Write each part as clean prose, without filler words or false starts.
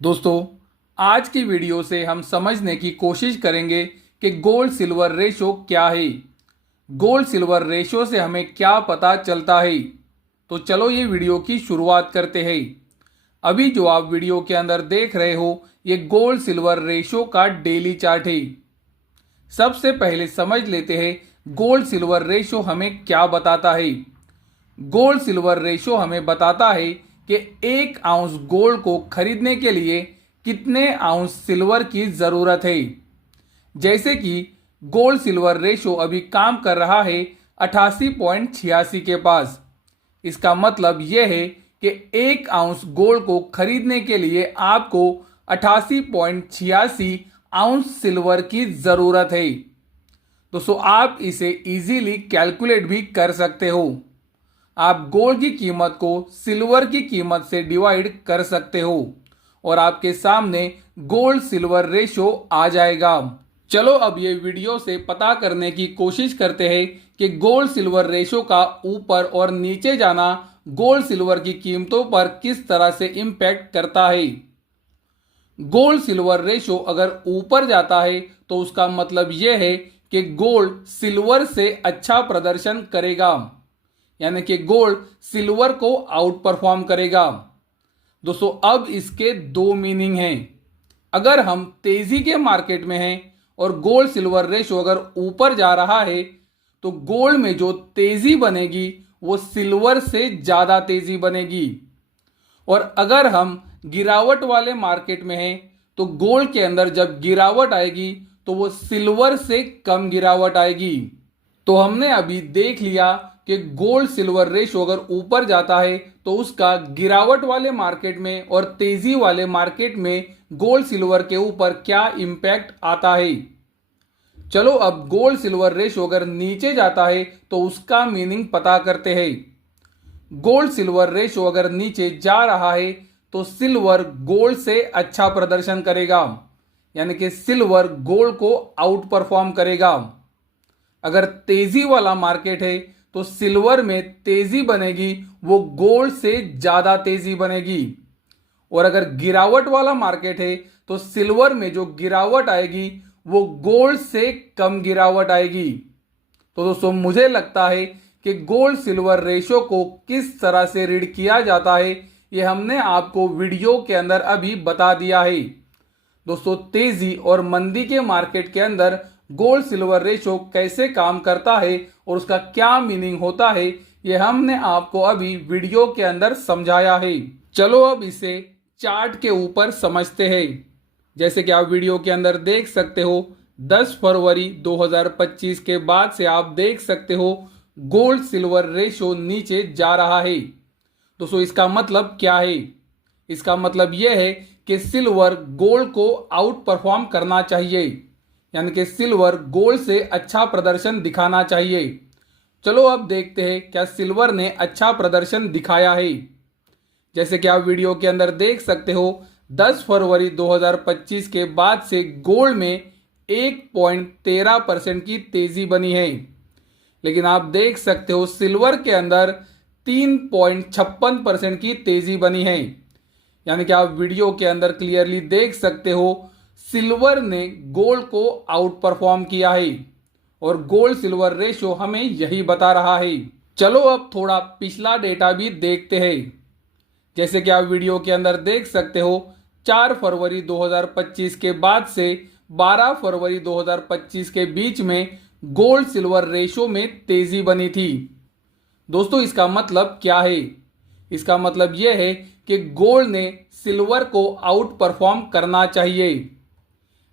दोस्तों, आज की वीडियो से हम समझने की कोशिश करेंगे कि गोल्ड सिल्वर रेशो क्या है। गोल्ड सिल्वर रेशो से हमें क्या पता चलता है। तो चलो ये वीडियो की शुरुआत करते हैं। अभी जो आप वीडियो के अंदर देख रहे हो ये गोल्ड सिल्वर रेशो का डेली चार्ट है। सबसे पहले समझ लेते हैं गोल्ड सिल्वर रेशो हमें क्या बताता है। गोल्ड सिल्वर रेशो हमें बताता है कि 1 आउंस गोल्ड को खरीदने के लिए कितने आउंस सिल्वर की जरूरत है। जैसे कि गोल्ड सिल्वर रेशो अभी काम कर रहा है 88.86 के पास। इसका मतलब यह है कि 1 आउंस गोल्ड को खरीदने के लिए आपको 88.86 आउंस सिल्वर की जरूरत है। दोस्तों, आप इसे इजीली कैलकुलेट भी कर सकते हो। आप गोल्ड की कीमत को सिल्वर की कीमत से डिवाइड कर सकते हो और आपके सामने गोल्ड सिल्वर रेशो आ जाएगा। चलो अब ये वीडियो से पता करने की कोशिश करते हैं कि गोल्ड सिल्वर रेशो का ऊपर और नीचे जाना गोल्ड सिल्वर की कीमतों पर किस तरह से इंपैक्ट करता है। गोल्ड सिल्वर रेशो अगर ऊपर जाता है तो उसका मतलब यह है कि गोल्ड सिल्वर से अच्छा प्रदर्शन करेगा, यानी कि गोल्ड सिल्वर को आउट परफॉर्म करेगा। दोस्तों, अब इसके दो मीनिंग हैं। अगर हम तेजी के मार्केट में हैं और गोल्ड सिल्वर रेशो अगर ऊपर जा रहा है तो गोल्ड में जो तेजी बनेगी वो सिल्वर से ज्यादा तेजी बनेगी। और अगर हम गिरावट वाले मार्केट में हैं तो गोल्ड के अंदर जब गिरावट आएगी तो वो सिल्वर से कम गिरावट आएगी। तो हमने अभी देख लिया कि गोल्ड सिल्वर रेशो अगर ऊपर जाता है तो उसका गिरावट वाले मार्केट में और तेजी वाले मार्केट में गोल्ड सिल्वर के ऊपर क्या इंपैक्ट आता है। चलो अब गोल्ड सिल्वर रेशो अगर नीचे जाता है तो उसका मीनिंग पता करते हैं। गोल्ड सिल्वर रेशो अगर नीचे जा रहा है तो सिल्वर गोल्ड से अच्छा प्रदर्शन करेगा, यानी कि सिल्वर गोल्ड को आउट परफॉर्म करेगा। अगर तेजी वाला मार्केट है तो सिल्वर में तेजी बनेगी, वो गोल्ड से ज्यादा तेजी बनेगी। और अगर गिरावट वाला मार्केट है तो सिल्वर में जो गिरावट आएगी वो गोल्ड से कम गिरावट आएगी। तो दोस्तों, मुझे लगता है कि गोल्ड सिल्वर रेशो को किस तरह से रीड किया जाता है ये हमने आपको वीडियो के अंदर अभी बता दिया है। दोस्तों, तेजी और मंदी के मार्केट के अंदर गोल्ड सिल्वर रेशो कैसे काम करता है और उसका क्या मीनिंग होता है ये हमने आपको अभी वीडियो के अंदर समझाया है। चलो अब इसे चार्ट के ऊपर समझते हैं। जैसे कि आप वीडियो के अंदर देख सकते हो 10 फरवरी 2025 के बाद से आप देख सकते हो गोल्ड सिल्वर रेशो नीचे जा रहा है। दोस्तों, इसका मतलब क्या है? इसका मतलब यह है कि सिल्वर गोल्ड को आउट परफॉर्म करना चाहिए, यानी कि सिल्वर गोल्ड से अच्छा प्रदर्शन दिखाना चाहिए। चलो अब देखते हैं क्या सिल्वर ने अच्छा प्रदर्शन दिखाया है। जैसे कि आप वीडियो के अंदर देख सकते हो 10 फरवरी 2025 के बाद से गोल्ड में 1.13% की तेजी बनी है, लेकिन आप देख सकते हो सिल्वर के अंदर 3.56% की तेजी बनी है। यानी कि आप वीडियो के अंदर क्लियरली देख सकते हो सिल्वर ने गोल्ड को आउट परफॉर्म किया है और गोल्ड सिल्वर रेशो हमें यही बता रहा है। चलो अब थोड़ा पिछला डेटा भी देखते हैं। जैसे कि आप वीडियो के अंदर देख सकते हो 4 फरवरी 2025 के बाद से 12 फरवरी 2025 के बीच में गोल्ड सिल्वर रेशो में तेजी बनी थी। दोस्तों, इसका मतलब क्या है? इसका मतलब यह है कि गोल्ड ने सिल्वर को आउट परफॉर्म करना चाहिए।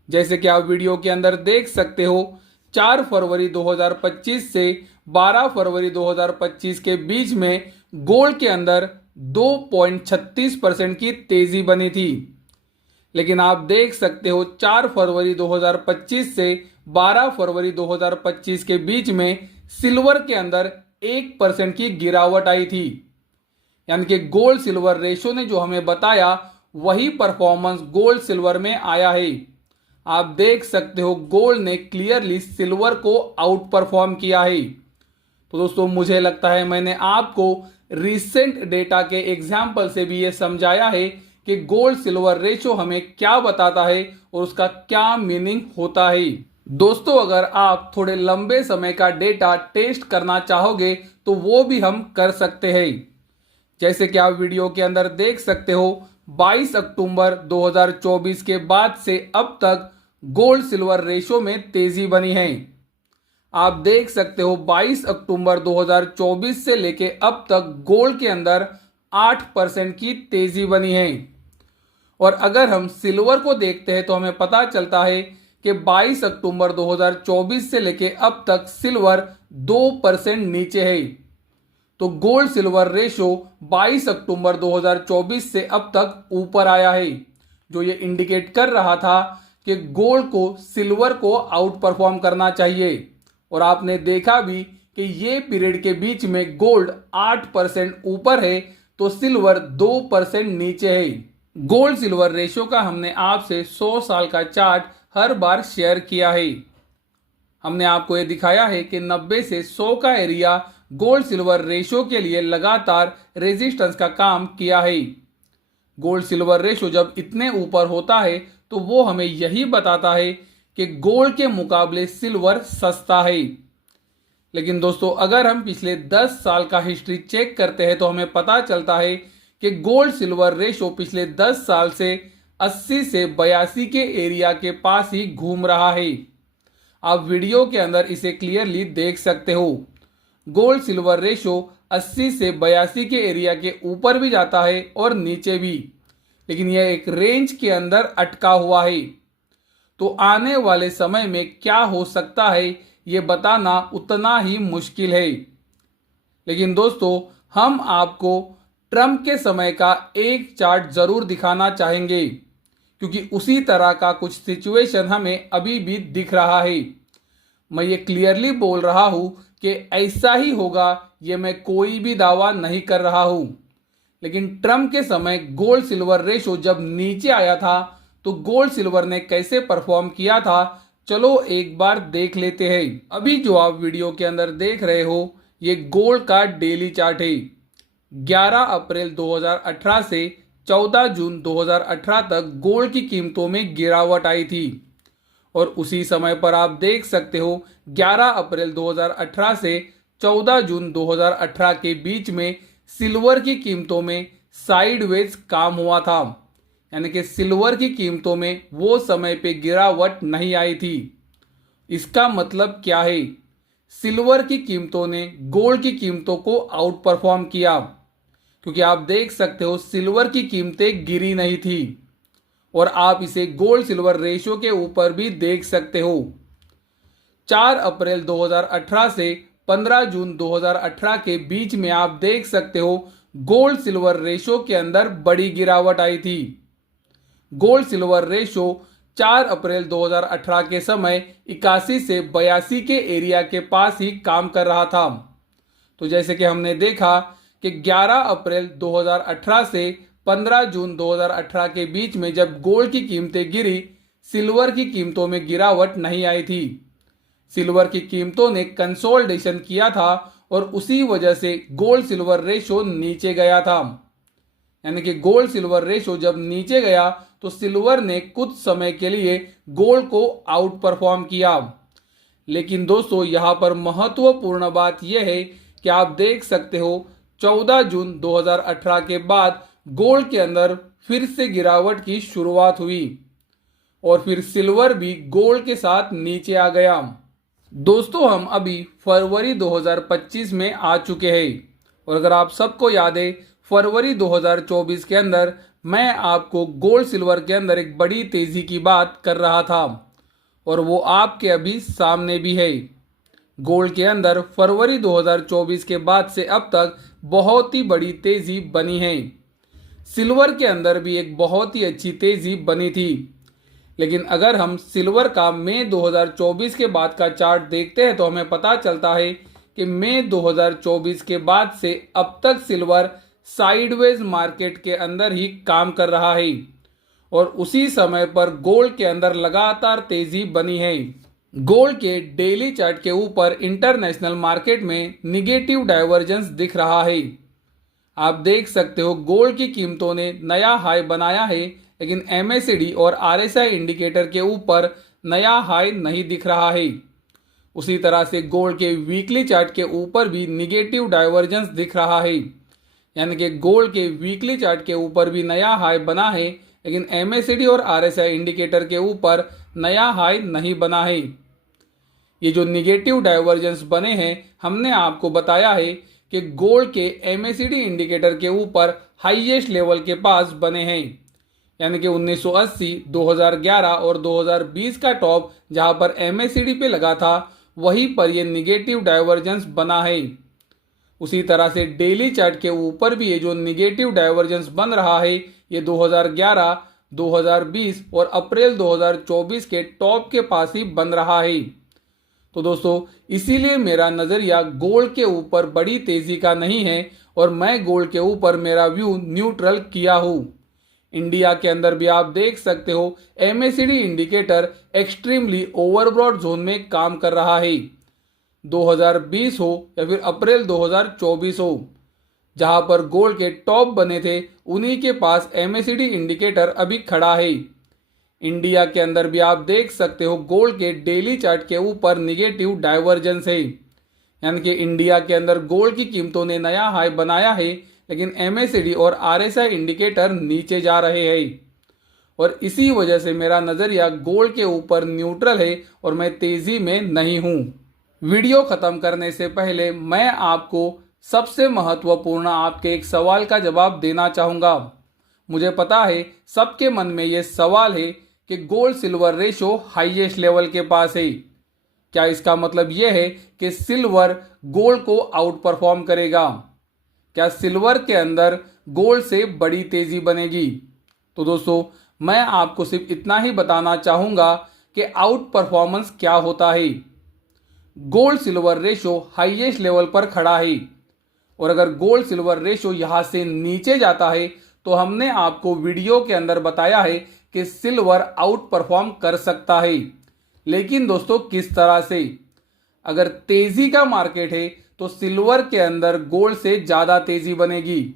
जैसे कि आप वीडियो के अंदर देख सकते हो 4 फरवरी 2025 से 12 फरवरी 2025 के बीच में गोल्ड के अंदर 2.36% की तेजी बनी थी, लेकिन आप देख सकते हो 4 फरवरी 2025 से 12 फरवरी 2025 के बीच में सिल्वर के अंदर 1% की गिरावट आई थी। यानी कि गोल्ड सिल्वर रेशो ने जो हमें बताया वही परफॉर्मेंस गोल्ड सिल्वर में आया है। आप देख सकते हो गोल्ड ने क्लियरली सिल्वर को आउट परफॉर्म किया है। तो दोस्तों, मुझे लगता है मैंने आपको रिसेंट डेटा के एग्जाम्पल से भी ये समझाया है कि गोल्ड सिल्वर रेशो हमें क्या बताता है और उसका क्या मीनिंग होता है। दोस्तों, अगर आप थोड़े लंबे समय का डेटा टेस्ट करना चाहोगे तो वो भी हम कर सकते हैं। जैसे कि आप वीडियो के अंदर देख सकते हो, 22 अक्टूबर 2024 के बाद से अब तक गोल्ड सिल्वर रेशो में तेजी बनी है। आप देख सकते हो 22 अक्टूबर 2024 से लेके अब तक गोल्ड के अंदर 8% की तेजी बनी है। और अगर हम सिल्वर को देखते हैं तो हमें पता चलता है कि 22 अक्टूबर 2024 से लेके अब तक सिल्वर 2% नीचे है। तो गोल्ड सिल्वर रेशो 22 अक्टूबर 2024 से अब तक ऊपर आया है, जो ये इंडिकेट कर रहा था कि गोल्ड को सिल्वर को आउट परफॉर्म करना चाहिए। और आपने देखा भी कि ये पीरियड के बीच में गोल्ड 8% ऊपर है तो सिल्वर 2% नीचे है। गोल्ड सिल्वर रेशो का हमने आपसे 100 साल का चार्ट हर बार शेयर किया है। हमने आपको ये दिखाया है कि 90 से 100 का एरिया गोल्ड सिल्वर रेशो के लिए लगातार रेजिस्टेंस का काम किया है। गोल्ड सिल्वर रेशो जब इतने ऊपर होता है तो वो हमें यही बताता है कि गोल्ड के मुकाबले सिल्वर सस्ता है। लेकिन दोस्तों, अगर हम पिछले 10 साल का हिस्ट्री चेक करते हैं तो हमें पता चलता है कि गोल्ड सिल्वर रेशो पिछले 10 साल से 80 से 82 के एरिया के पास ही घूम रहा है। आप वीडियो के अंदर इसे क्लियरली देख सकते हो। गोल्ड सिल्वर रेशो 80 से 82 के एरिया के ऊपर भी जाता है और नीचे भी, लेकिन यह एक रेंज के अंदर अटका हुआ है। तो आने वाले समय में क्या हो सकता है ये बताना उतना ही मुश्किल है। लेकिन दोस्तों, हम आपको ट्रंप के समय का एक चार्ट जरूर दिखाना चाहेंगे, क्योंकि उसी तरह का कुछ सिचुएशन हमें अभी भी दिख रहा है। मैं ये क्लियरली बोल रहा हूं कि ऐसा ही होगा, ये मैं कोई भी दावा नहीं कर रहा हूं। लेकिन ट्रंप के समय गोल्ड सिल्वर रेशो जब नीचे आया था तो गोल्ड सिल्वर ने कैसे परफॉर्म किया था, चलो एक बार देख लेते हैं। अभी जो आप वीडियो के अंदर देख रहे हो ये गोल्ड का डेली चार्ट है। 11 अप्रैल 2018 से 14 जून 2018 तक गोल्ड की कीमतों में गिरावट आई थी। और उसी समय पर आप देख सकते हो 11 अप्रैल 2018 से 14 जून 2018 के बीच में सिल्वर की कीमतों में साइडवेज काम हुआ था, यानी कि सिल्वर की कीमतों में वो समय पे गिरावट नहीं आई थी। इसका मतलब क्या है? सिल्वर की कीमतों ने गोल्ड की कीमतों को आउट परफॉर्म किया, क्योंकि आप देख सकते हो सिल्वर की कीमतें गिरी नहीं थी। और आप इसे गोल्ड सिल्वर रेशियो के ऊपर भी देख सकते हो। 4 अप्रैल 2018 से 15 जून 2018 के बीच में आप देख सकते हो गोल्ड सिल्वर रेशियो के अंदर बड़ी गिरावट आई थी। गोल्ड सिल्वर रेशो 4 अप्रैल 2018 के समय 81 से 82 के एरिया के पास ही काम कर रहा था। तो जैसे कि हमने देखा कि 11 अप्रैल 2018 से 15 जून 2018 के बीच में जब गोल्ड की कीमतें गिरी, सिल्वर की कीमतों में गिरावट नहीं आई थी। सिल्वर की कीमतों ने कंसोलिडेशन किया था और उसी वजह से गोल्ड सिल्वर रेशो नीचे गया था। यानी कि गोल्ड सिल्वर रेशो जब नीचे गया तो सिल्वर ने कुछ समय के लिए गोल्ड को आउट परफॉर्म किया। लेकिन दोस्तों, यहां पर महत्वपूर्ण बात यह है कि आप देख सकते हो 14 जून 2018 के बाद गोल्ड के अंदर फिर से गिरावट की शुरुआत हुई और फिर सिल्वर भी गोल्ड के साथ नीचे आ गया। दोस्तों, हम अभी फरवरी 2025 में आ चुके हैं और अगर आप सबको याद है फरवरी 2024 के अंदर मैं आपको गोल्ड सिल्वर के अंदर एक बड़ी तेजी की बात कर रहा था और वो आपके अभी सामने भी है। गोल्ड के अंदर फरवरी 2024 के बाद से अब तक बहुत ही बड़ी तेजी बनी है। सिल्वर के अंदर भी एक बहुत ही अच्छी तेजी बनी थी। लेकिन अगर हम सिल्वर का मई 2024 के बाद का चार्ट देखते हैं तो हमें पता चलता है कि मई 2024 के बाद से अब तक सिल्वर साइडवेज मार्केट के अंदर ही काम कर रहा है और उसी समय पर गोल्ड के अंदर लगातार तेजी बनी है। गोल्ड के डेली चार्ट के ऊपर इंटरनेशनल मार्केट में निगेटिव डाइवर्जेंस दिख रहा है। आप देख सकते हो गोल्ड की कीमतों ने नया हाई बनाया है, लेकिन MACD और RSI इंडिकेटर के ऊपर नया हाई नहीं दिख रहा है। उसी तरह से गोल्ड के वीकली चार्ट के ऊपर भी निगेटिव डाइवर्जेंस दिख रहा है, यानी कि गोल्ड के वीकली चार्ट के ऊपर भी नया हाई बना है, लेकिन MACD और RSI इंडिकेटर के ऊपर नया हाई नहीं बना है। ये जो निगेटिव डाइवर्जेंस बने हैं, हमने आपको बताया है कि गोल्ड के MACD इंडिकेटर के ऊपर हाईएस्ट लेवल के पास बने हैं, यानी कि 1980, 2011 और 2020 का टॉप जहां पर MACD पे लगा था, वहीं पर ये निगेटिव डाइवर्जेंस बना है। उसी तरह से डेली चार्ट के ऊपर भी ये जो निगेटिव डाइवर्जेंस बन रहा है, ये 2011, 2020 और अप्रैल 2024 के टॉप के पास ही बन रहा है। तो दोस्तों, इसीलिए मेरा नज़रिया गोल्ड के ऊपर बड़ी तेजी का नहीं है और मैं गोल्ड के ऊपर मेरा व्यू न्यूट्रल किया हूँ। इंडिया के अंदर भी आप देख सकते हो MACD इंडिकेटर एक्सट्रीमली ओवरब्रॉड जोन में काम कर रहा है। 2020 हो या फिर अप्रैल 2024 हो, जहां पर गोल्ड के टॉप बने थे, उन्हीं के पास MACD इंडिकेटर अभी खड़ा है। इंडिया के अंदर भी आप देख सकते हो गोल्ड के डेली चार्ट के ऊपर निगेटिव डाइवर्जेंस है, यानी कि इंडिया के अंदर गोल्ड की कीमतों ने नया हाई बनाया है, लेकिन MACD और RSI इंडिकेटर नीचे जा रहे हैं और इसी वजह से मेरा नज़रिया गोल्ड के ऊपर न्यूट्रल है और मैं तेज़ी में नहीं हूँ। वीडियो ख़त्म करने से पहले मैं आपको सबसे महत्वपूर्ण आपके एक सवाल का जवाब देना चाहूँगा। मुझे पता है सबके मन में ये सवाल है कि gold silver ratio highest level के पास है। क्या इसका मतलब यह है कि सिल्वर गोल्ड को आउट परफॉर्म करेगा? क्या सिल्वर के अंदर गोल्ड से बड़ी तेजी बनेगी? तो दोस्तों, मैं आपको सिर्फ इतना ही बताना चाहूँगा कि आउट परफॉर्मेंस क्या होता है। Gold silver ratio highest level पर खड़ा है और अगर गोल्ड सिल्वर रेशो यहाँ से नीचे जाता है तो हमने आपको वीडियो के अंदर बताया है कि सिल्वर आउट परफॉर्म कर सकता है। लेकिन दोस्तों, किस तरह से? अगर तेजी का मार्केट है तो सिल्वर के अंदर गोल्ड से ज़्यादा तेजी बनेगी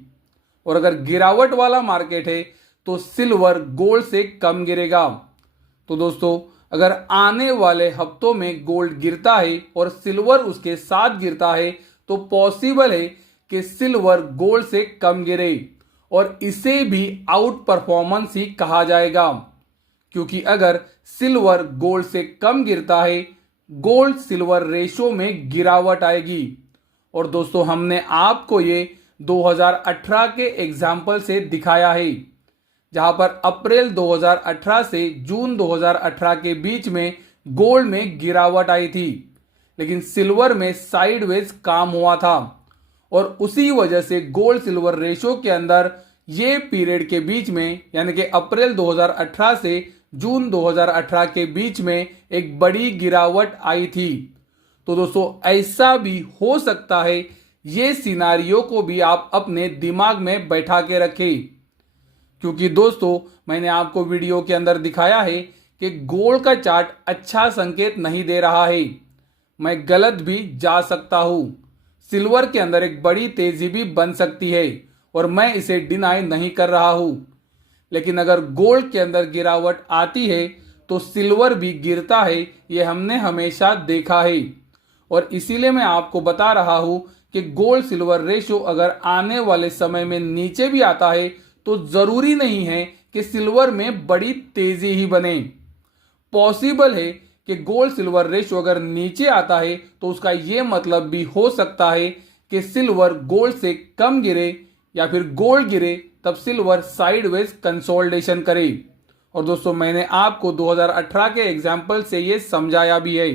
और अगर गिरावट वाला मार्केट है तो सिल्वर गोल्ड से कम गिरेगा। तो दोस्तों, अगर आने वाले हफ्तों में गोल्ड गिरता है और सिल्वर उसके साथ गिरता है तो पॉसिबल है कि सिल्वर गोल्ड से कम गिरे और इसे भी आउट परफॉर्मेंस ही कहा जाएगा, क्योंकि अगर सिल्वर गोल्ड से कम गिरता है, गोल्ड सिल्वर रेशो में गिरावट आएगी। और दोस्तों, हमने आपको ये 2018 के एग्जाम्पल से दिखाया है, जहां पर अप्रैल 2018 से जून 2018 के बीच में गोल्ड में गिरावट आई थी, लेकिन सिल्वर में साइडवेज काम हुआ था और उसी वजह से गोल्ड सिल्वर रेशो के अंदर ये पीरियड के बीच में, यानी कि अप्रैल 2018 से जून 2018 के बीच में एक बड़ी गिरावट आई थी। तो दोस्तों, ऐसा भी हो सकता है, ये सिनारियो को भी आप अपने दिमाग में बैठा के रखें, क्योंकि दोस्तों, मैंने आपको वीडियो के अंदर दिखाया है कि गोल्ड का चार्ट अच्छा संकेत नहीं दे रहा है। मैं गलत भी जा सकता हूं, सिल्वर के अंदर एक बड़ी तेजी भी बन सकती है और मैं इसे डिनाई नहीं कर रहा हूं, लेकिन अगर गोल्ड के अंदर गिरावट आती है तो सिल्वर भी गिरता है, ये हमने हमेशा देखा है। और इसीलिए मैं आपको बता रहा हूं कि गोल्ड सिल्वर रेशो अगर आने वाले समय में नीचे भी आता है तो जरूरी नहीं है कि सिल्वर में बड़ी तेजी ही बने। पॉसिबल है कि गोल्ड सिल्वर रेशो अगर नीचे आता है तो उसका यह मतलब भी हो सकता है कि सिल्वर गोल्ड से कम गिरे या फिर गोल्ड गिरे तब सिल्वर साइडवेज कंसोलिडेशन करे। और दोस्तों, मैंने आपको 2018 के एग्जाम्पल से ये समझाया भी है।